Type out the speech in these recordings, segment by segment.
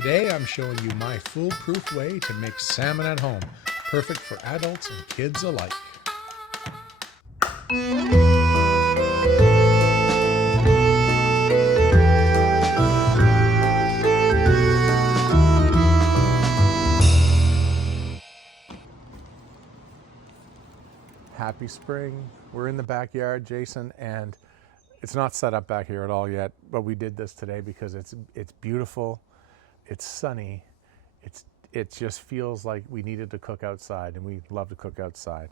Today I'm showing you my foolproof way to make salmon at home, perfect for adults and kids alike. Happy spring. We're in the backyard, Jason, and it's not set up back here at all yet, but we did this today because it's beautiful, it's sunny, it just feels like we needed to cook outside, and we love to cook outside.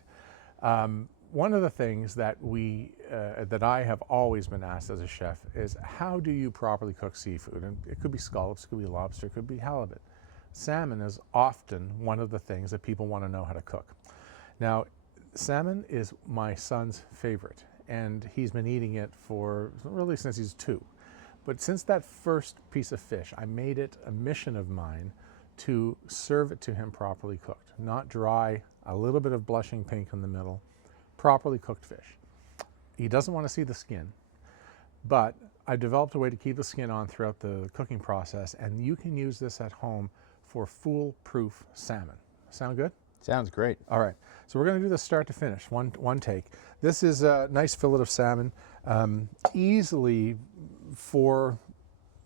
One of the things that that I have always been asked as a chef is, how do you properly cook seafood? And it could be scallops, it could be lobster, it could be halibut. Salmon is often one of the things that people want to know how to cook. Now, salmon is my son's favorite, and he's been eating it for really since he's 2. But since that first piece of fish, I made it a mission of mine to serve it to him properly cooked, not dry, a little bit of blushing pink in the middle, properly cooked fish. He doesn't want to see the skin, but I developed a way to keep the skin on throughout the cooking process, and you can use this at home for foolproof salmon. Sound good? Sounds great. All right, so we're going to do this start to finish, one take. This is a nice fillet of salmon, easily for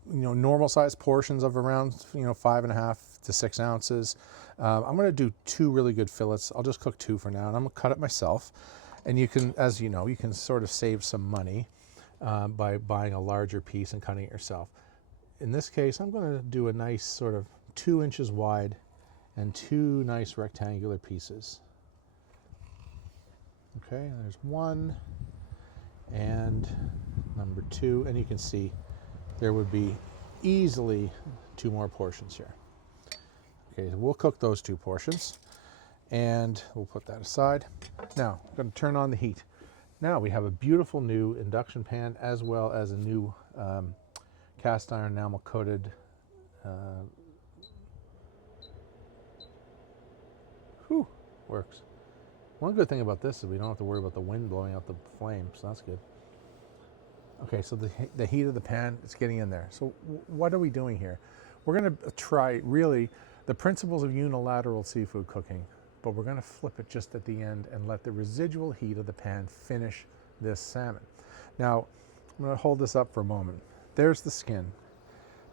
normal size portions of around 5.5 to 6 ounces. I'm going to do 2 really good fillets. I'll just cook 2 for now, and I'm going to cut it myself. And you can, as you know, you can sort of save some money by buying a larger piece and cutting it yourself. In this case, I'm going to do a nice sort of 2 inches wide and 2 nice rectangular pieces. Okay, there's 1 and number 2, and you can see there would be easily 2 more portions here. Okay, so we'll cook those 2 portions, and we'll put that aside. Now, I'm going to turn on the heat. Now we have a beautiful new induction pan, as well as a new cast iron enamel coated works. One good thing about this is we don't have to worry about the wind blowing out the flame, so that's good. Okay, so the heat of the pan, it's getting in there. So what are we doing here? We're going to try really the principles of unilateral seafood cooking, but we're going to flip it just at the end and let the residual heat of the pan finish this salmon. Now, I'm going to hold this up for a moment. There's the skin.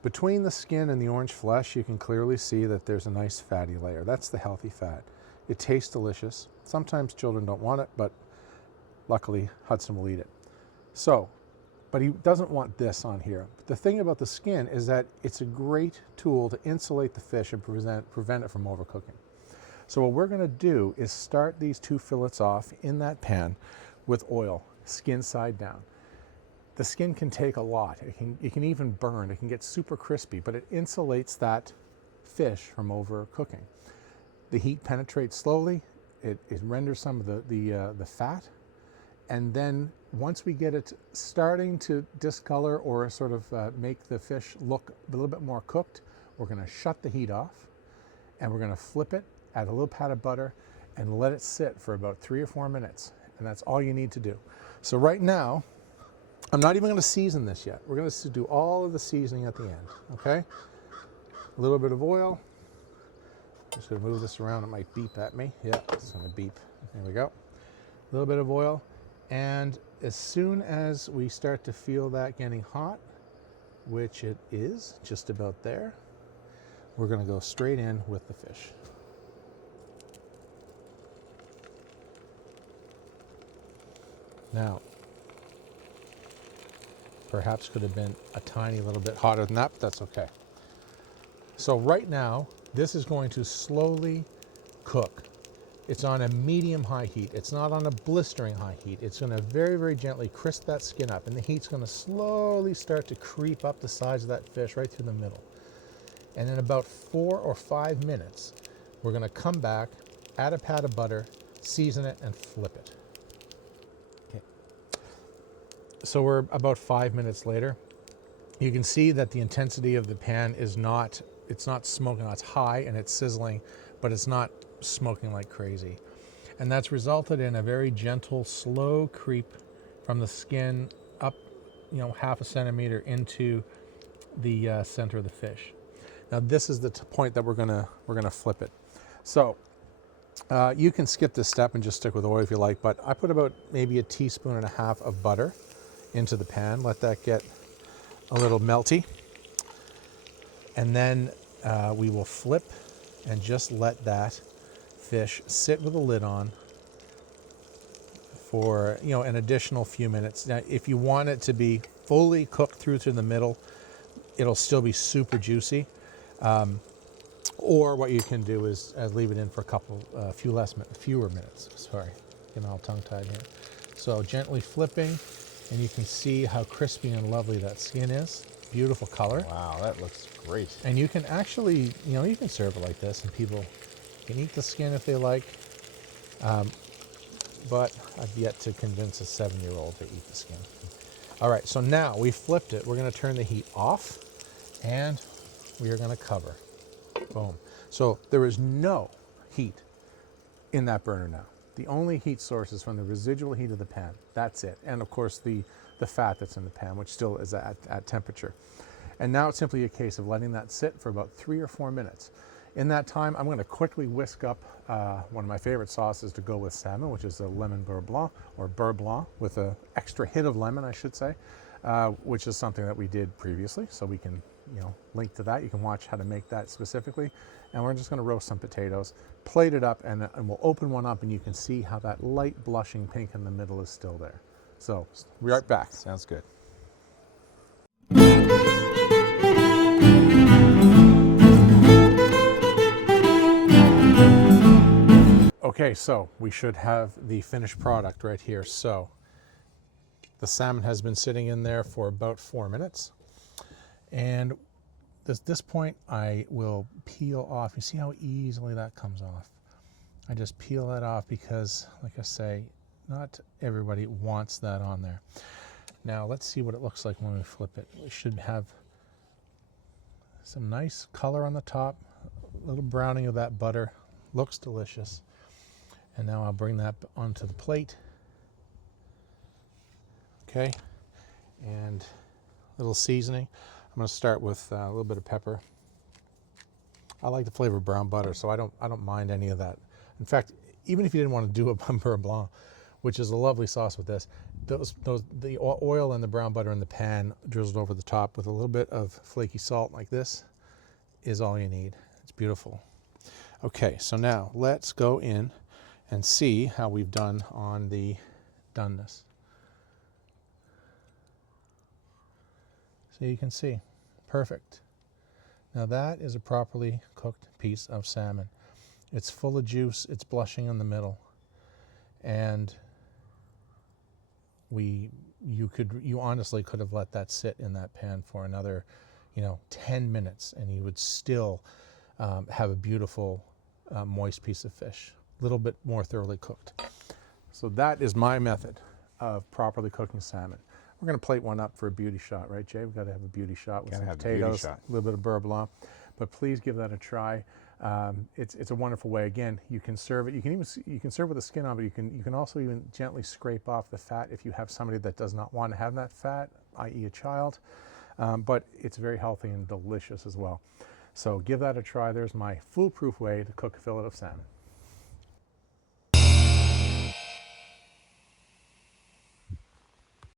Between the skin and the orange flesh, you can clearly see that there's a nice fatty layer. That's the healthy fat. It tastes delicious. Sometimes children don't want it, but luckily Hudson will eat it. So, but he doesn't want this on here. But the thing about the skin is that it's a great tool to insulate the fish and prevent it from overcooking. So what we're going to do is start these 2 fillets off in that pan with oil, skin side down. The skin can take a lot. It can even burn. It can get super crispy, but it insulates that fish from overcooking. The heat penetrates slowly. It renders some of the fat, and then once we get it starting to discolor or sort of make the fish look a little bit more cooked, we're going to shut the heat off, and we're going to flip it, add a little pat of butter, and let it sit for about 3 or 4 minutes, and that's all you need to do. So right now, I'm not even going to season this yet. We're going to do all of the seasoning at the end, okay? A little bit of oil. Just going to move this around. It might beep at me. Yeah, it's going to beep. There we go. A little bit of oil. And as soon as we start to feel that getting hot, which it is just about there, we're going to go straight in with the fish. Now, perhaps could have been a tiny little bit hotter than that, but that's okay. So right now, this is going to slowly cook. It's on a medium-high heat. It's not on a blistering high heat. It's going to very, very gently crisp that skin up, and the heat's going to slowly start to creep up the sides of that fish right through the middle. And in about 4 or 5 minutes, we're going to come back, add a pat of butter, season it, and flip it. Okay. So we're about 5 minutes later. You can see that the intensity of the pan is not, it's not smoking. It's high and it's sizzling, but it's not smoking like crazy. And that's resulted in a very gentle, slow creep from the skin up, 1/2 centimeter into the center of the fish. Now this is the point that we're gonna flip it. So you can skip this step and just stick with oil if you like, but I put about maybe a teaspoon and a half of butter into the pan. Let that get a little melty. And then we will flip and just let that fish sit with the lid on for an additional few minutes. Now, if you want it to be fully cooked through to the middle, it'll still be super juicy. Or what you can do is leave it in for fewer minutes. Sorry, getting all tongue-tied here. So gently flipping, and you can see how crispy and lovely that skin is. Beautiful color. Wow, that looks great. And you can actually, you can serve it like this, and people can eat the skin if they like. But I've yet to convince a 7-year-old to eat the skin. All right, so now we flipped it. We're going to turn the heat off, and we are going to cover. Boom. So there is no heat in that burner now. The only heat source is from the residual heat of the pan. That's it. And of course the fat that's in the pan, which still is at temperature. And now it's simply a case of letting that sit for about 3 or 4 minutes. In that time, I'm going to quickly whisk up one of my favorite sauces to go with salmon, which is a lemon beurre blanc, or beurre blanc, with an extra hit of lemon, I should say, which is something that we did previously. So we can, link to that. You can watch how to make that specifically. And we're just going to roast some potatoes, plate it up, and we'll open one up, and you can see how that light blushing pink in the middle is still there. So, we'll be right back. Sounds good. Okay, so we should have the finished product right here. So the salmon has been sitting in there for about 4 minutes. And at this point, I will peel off. You see how easily that comes off? I just peel that off because, like I say, not everybody wants that on there. Now, let's see what it looks like when we flip it. We should have some nice color on the top, a little browning of that butter. Looks delicious. And now I'll bring that onto the plate. Okay, and a little seasoning. I'm going to start with a little bit of pepper. I like the flavor of brown butter, so I don't mind any of that. In fact, even if you didn't want to do a beurre blanc, which is a lovely sauce with this, the oil and the brown butter in the pan drizzled over the top with a little bit of flaky salt like this is all you need. It's beautiful. Okay, so now let's go in and see how we've done on the doneness. So you can see, perfect. Now that is a properly cooked piece of salmon. It's full of juice, it's blushing in the middle. And you honestly could have let that sit in that pan for another, 10 minutes, and you would still have a beautiful, moist piece of fish. A little bit more thoroughly cooked. So that is my method of properly cooking salmon. We're going to plate one up for a beauty shot, right, Jay? We've got to have a beauty shot with some potatoes, a little bit of beurre blanc. But please give that a try. It's a wonderful way. Again, you can serve it. You can serve with the skin on, but you can also even gently scrape off the fat if you have somebody that does not want to have that fat, i.e. a child. But it's very healthy and delicious as well. So give that a try. There's my foolproof way to cook a fillet of salmon.